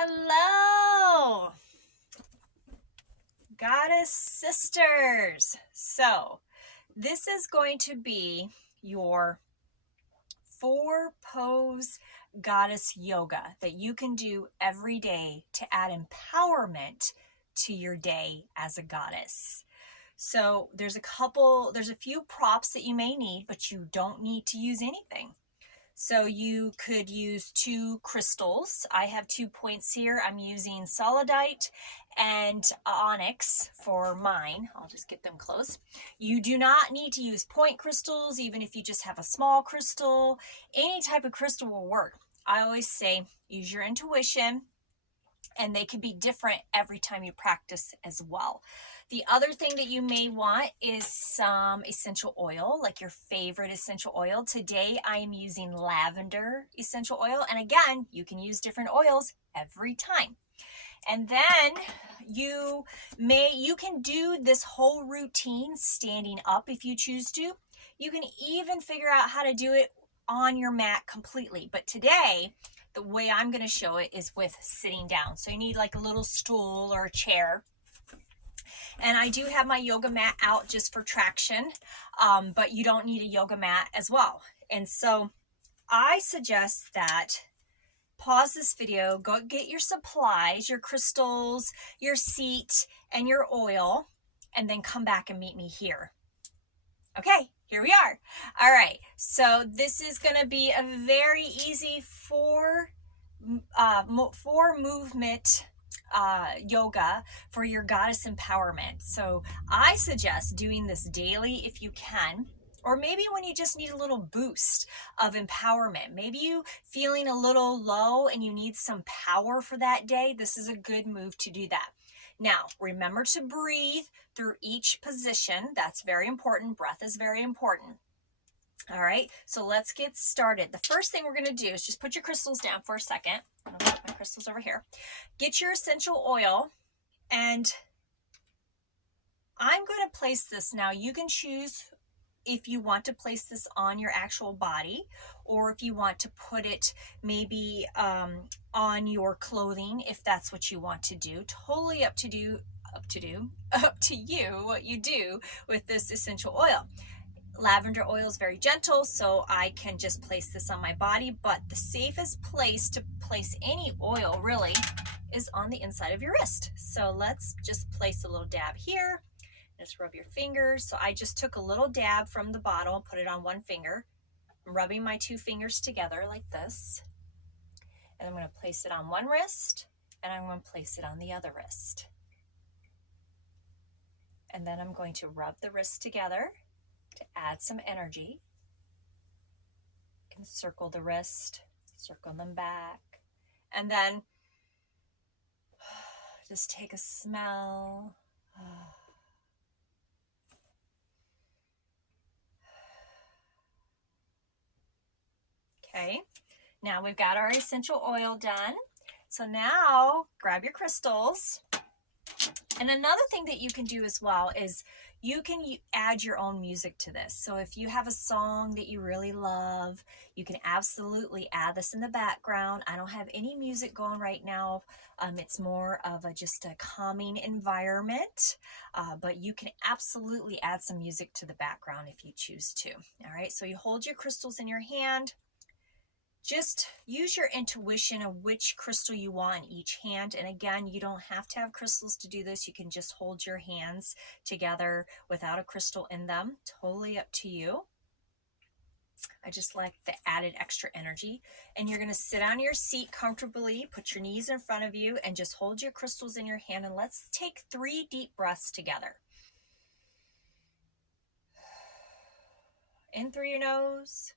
Hello, Goddess Sisters. So, this is going to be your 4-pose goddess yoga that you can do every day to add empowerment to your day as a goddess. So, there's a few props that you may need, but you don't need to use anything. So you could use 2 crystals. I have 2 points here. I'm using solidite and onyx for mine. I'll just get them close. You do not need to use point crystals, even if you just have a small crystal. Any type of crystal will work. I always say use your intuition, and they can be different every time you practice as well. The other thing that you may want is some essential oil, like your favorite essential oil. Today I am using lavender essential oil, and again, you can use different oils every time. And then you can do this whole routine standing up if you choose to. You can even figure out how to do it on your mat completely. But today, the way I'm going to show it is with sitting down. So you need like a little stool or a chair. And I do have my yoga mat out just for traction, but you don't need a yoga mat as well. And so I suggest that pause this video, go get your supplies, your crystals, your seat, and your oil, and then come back and meet me here. Okay, here we are. All right, so this is going to be a very easy 4 movement yoga for your goddess empowerment. So I suggest doing this daily if you can, or maybe when you just need a little boost of empowerment. Maybe you feeling a little low and you need some power for that day. This is a good move to do that. Now, remember to breathe through each position. That's very important. Breath is very important. All right, so let's get started. The first thing we're going to do is just put your crystals down for a second. I'm going to put my crystals over here. Get your essential oil, and I'm going to place this now. You can choose if you want to place this on your actual body, or if you want to put it maybe on your clothing, if that's what you want to do. Totally up to you what you do with this essential oil. Lavender oil is very gentle, so I can just place this on my body, but the safest place to place any oil really is on the inside of your wrist. So let's just place a little dab here. Just rub your fingers. So I just took a little dab from the bottle and put it on one finger. I'm rubbing my 2 fingers together like this. And I'm going to place it on one wrist, and I'm going to place it on the other wrist. And then I'm going to rub the wrists together to add some energy. You can circle the wrist, circle them back, and then just take a smell. Okay, now we've got our essential oil done. So now grab your crystals. And another thing that you can do as well is you can add your own music to this. So if you have a song that you really love, you can absolutely add this in the background. I don't have any music going right now. It's more of just a calming environment, but you can absolutely add some music to the background if you choose to. All right, so you hold your crystals in your hand. Just use your intuition of which crystal you want in each hand. And again, you don't have to have crystals to do this. You can just hold your hands together without a crystal in them. Totally up to you. I just like the added extra energy. And you're going to sit on your seat comfortably, put your knees in front of you, and just hold your crystals in your hand. And let's take 3 deep breaths together. In through your nose.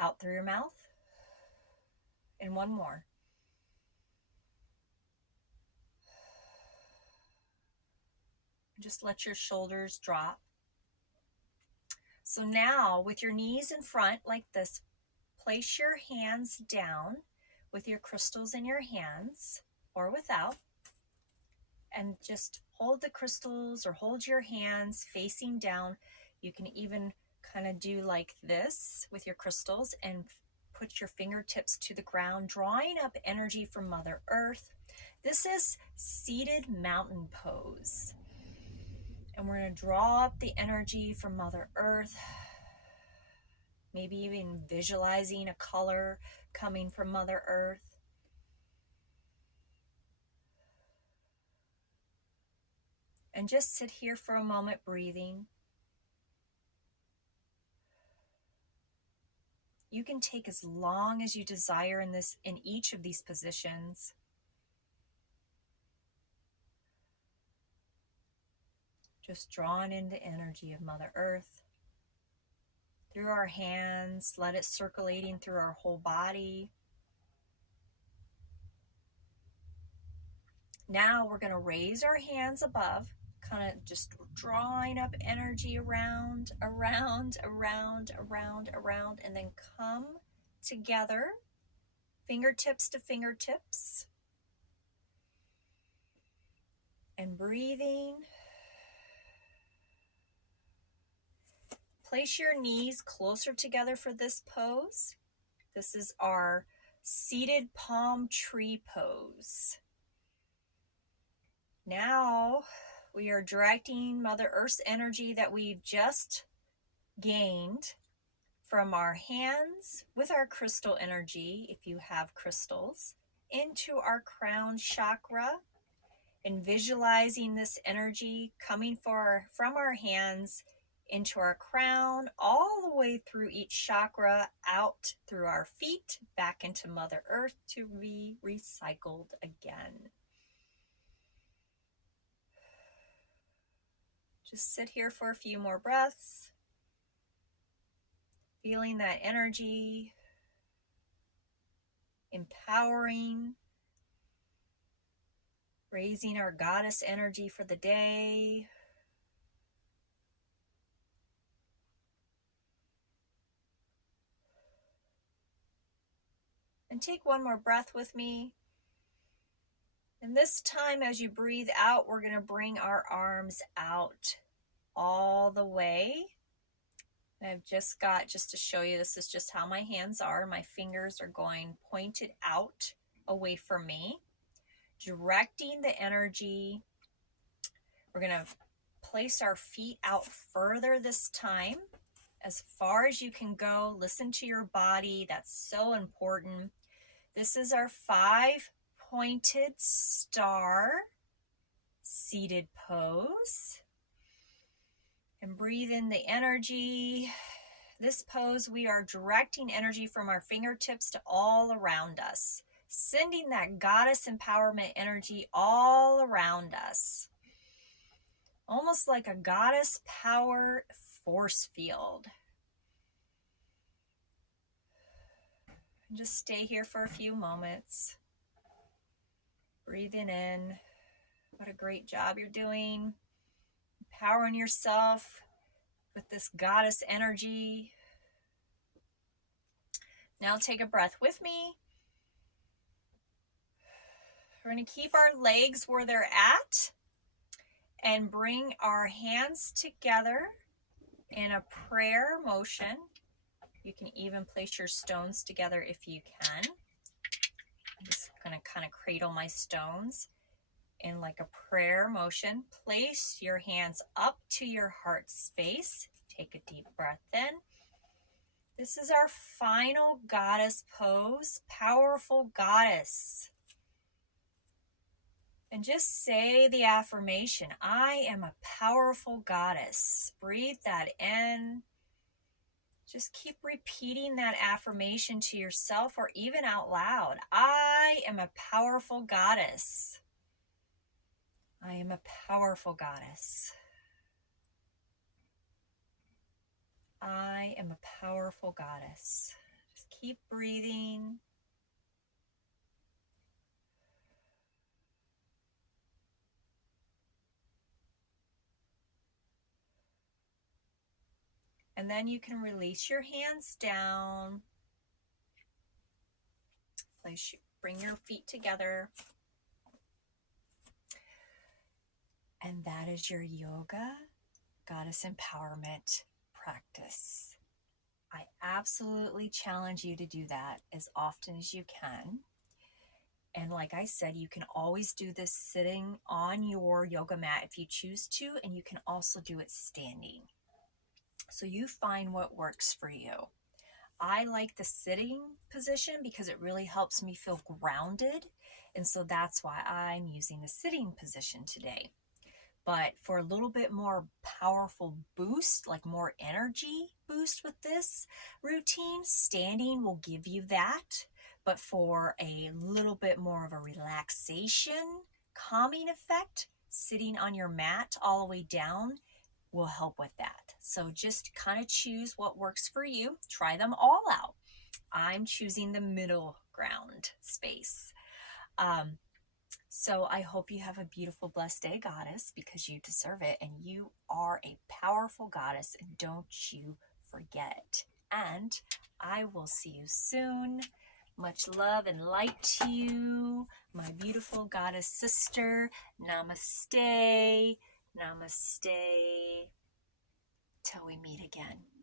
Out through your mouth, and one more. Just let your shoulders drop. So now, with your knees in front like this, place your hands down with your crystals in your hands, or without, and just hold the crystals or hold your hands facing down. You can even kind of do like this with your crystals and put your fingertips to the ground, drawing up energy from Mother Earth. This is seated mountain pose. And we're going to draw up the energy from Mother Earth, maybe even visualizing a color coming from Mother Earth. And just sit here for a moment breathing. You can take as long as you desire in each of these positions. Just drawing in the energy of Mother Earth. Through our hands, let it circulating through our whole body. Now we're going to raise our hands above, kind of just drawing up energy around, and then come together, fingertips to fingertips, and breathing. Place your knees closer together for this pose. This is our seated palm tree pose. Now we are directing Mother Earth's energy that we've just gained from our hands with our crystal energy, if you have crystals, into our crown chakra, and visualizing this energy coming from our hands into our crown, all the way through each chakra, out through our feet, back into Mother Earth to be recycled again. Just sit here for a few more breaths, feeling that energy, empowering, raising our goddess energy for the day. And take one more breath with me. And this time, as you breathe out, we're going to bring our arms out all the way. And I've just to show you, this is just how my hands are. My fingers are going pointed out away from me, directing the energy. We're going to place our feet out further this time, as far as you can go. Listen to your body. That's so important. This is our 5-pointed star seated pose. And breathe in the energy. This pose, we are directing energy from our fingertips to all around us, sending that goddess empowerment energy all around us. Almost like a goddess power force field. And just stay here for a few moments. Breathing in. What a great job you're doing. Empowering yourself with this goddess energy. Now take a breath with me. We're going to keep our legs where they're at and bring our hands together in a prayer motion. You can even place your stones together if you can. I'm just going to kind of cradle my stones in like a prayer motion. Place your hands up to your heart space. Take a deep breath in. This is our final goddess pose, powerful goddess. And just say the affirmation, I am a powerful goddess. Breathe that in. Just keep repeating that affirmation to yourself or even out loud. I am a powerful goddess. I am a powerful goddess. I am a powerful goddess. Just keep breathing. And then you can release your hands down. Bring your feet together. And that is your yoga goddess empowerment practice. I absolutely challenge you to do that as often as you can. And like I said, you can always do this sitting on your yoga mat if you choose to, and you can also do it standing. So you find what works for you. I like the sitting position because it really helps me feel grounded. And so that's why I'm using the sitting position today. But for a little bit more powerful boost, like more energy boost with this routine, standing will give you that. But for a little bit more of a relaxation, calming effect, sitting on your mat all the way down will help with that. So just kind of choose what works for you. Try them all out. I'm choosing the middle ground space. Um, so I hope you have a beautiful, blessed day, goddess, because you deserve it. And you are a powerful goddess, and don't you forget it. And I will see you soon. Much love and light to you, my beautiful goddess sister. Namaste. Namaste. Till we meet again.